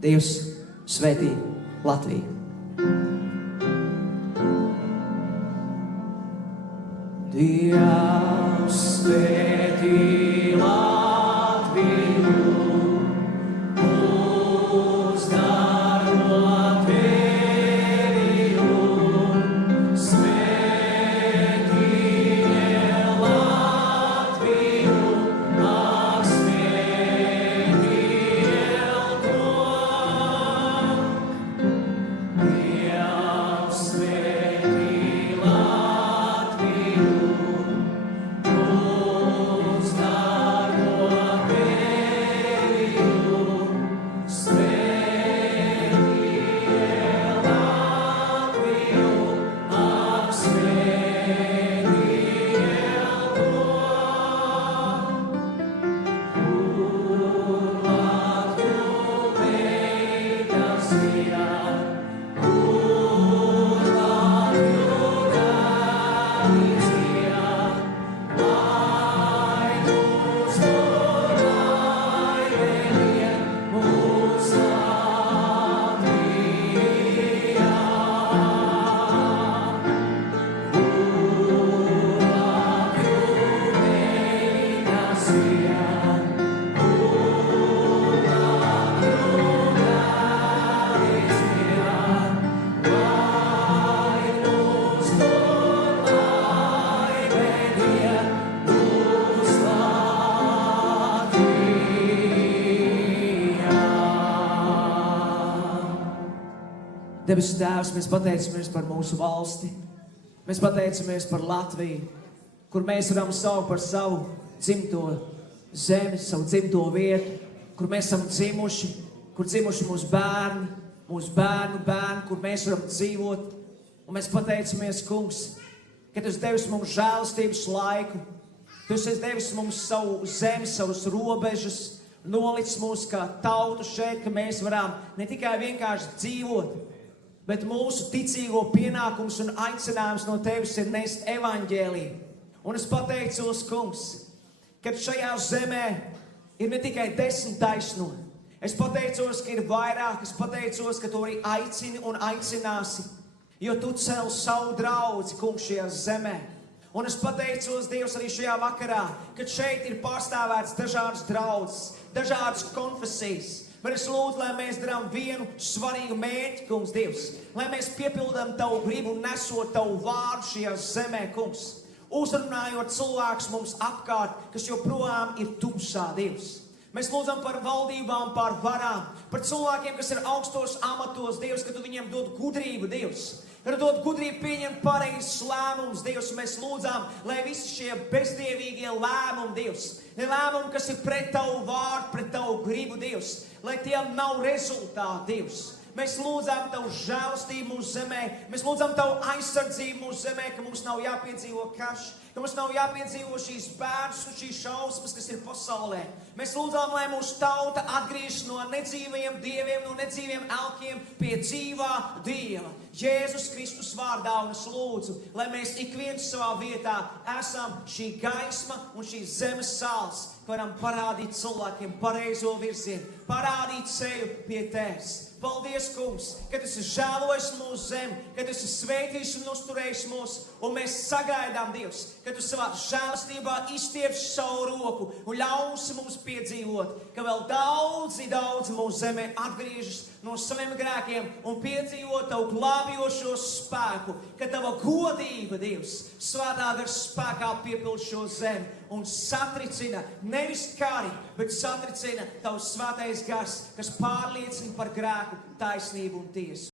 Dievs svētī Latviju. Dievs svētī Latviju, mūs darbo Teviju, svētī Latviju, ak svētī to. Dievs svētī Latviju, mūs darbo Teviju, svētī Latviju, ak svētī to. Debes Tēvs, mēs pateicamies par mūsu valsti. Mēs pateicamies par Latviju, kur mēs varam saukt par savu dzimto zemi, savu dzimto vietu, kur mēs esam dzimuši, kur dzimuši mūsu bērni, bērni, kur mēs varam dzīvot. Un mēs pateicamies, Kungs, ka Tu esi devis mums žēlastības laiku. Tu esi devis mums savu zemi, savus robežas, nolicis mūs kā tautu šeit, ka mēs varam ne tikai vienkārši dzīvot, bet mūsu ticīgo pienākums un aicinājums no Tevis ir nest evaņģēliju. Un es pateicos, Kungs, ka šajā zemē ir ne tikai 10 taisno. Es pateicos, ka ir vairāk, es pateicos, ka Tu arī aicini un aicināsi, jo Tu cel savu draudzi, Kungs, šajā zemē. Un es pateicos, Dievs, arī šajā vakarā, kad šeit ir pārstāvēts dažādas draudzes, dažādas konfesijas. Bet es lūdzu, lai mēs darām vienu svarīgu mērķi, Kungs, Dievs, lai mēs piepildām Tavu gribu un nesot Tavu vārdu šajā zemē, Kungs, uzrunājot cilvēkus mums apkārt, kas joprojām ir tumsā, Dievs. Mēs lūdzam par valdībām, par varām, par cilvēkiem, kas ir augstos amatos, Dievs, ka Tu viņiem dod gudrību, Dievs. Kad Tu dod gudrību pieņemt pareizes lēmumus, Dievs, mēs lūdzām, lai visi šie bezdievīgie lēmumi, Dievs, lēmumi, kas ir pret Tavu vārdu, pret Tavu gribu, Dievs, lai tiem nav rezultāti, Dievs. Mēs lūdzām Tavu žēlastību mūsu zemē, mēs lūdzām Tavu aizsardzību mūsu zemē, ka mums nav jāpiedzīvo karš, ka mums nav jāpiedzīvo šīs bēdas un šīs šausmas, kas ir pasaulē. Mēs lūdzām, lai mūsu tauta atgriežas no nedzīvajiem dieviem, no nedzīviem elkiem pie dzīvā Dieva. Jēzus Kristus vārdā, un es lūdzu, lai mēs ik viens savā vietā esam šī gaisma un šīs zemes sāls, ka varam parādīt cilvēkiem pareizo virzienu, parādīt ceļu pie Tevis. Paldies, Kungs, ka Tu esi žēlojis mūsu zemi, ka Tu esi svētījis un uzturējis mūs, un mēs sagaidām, Dievs, ka Tu savā žēlastībā izstiepsi savu roku un ļausi mums piedzīvot, ka vēl daudzi mūsu zemē atgriežas no saviem grēkiem un piedzīvot Tavu glābjošo spēku, ka Tava godība, Dievs, svētā gara spēkā piepild šo zemi un satricina nevis kari, bet satricina Tavs svētais gars, kas pārliecina par grēku, taisnību un tiesu.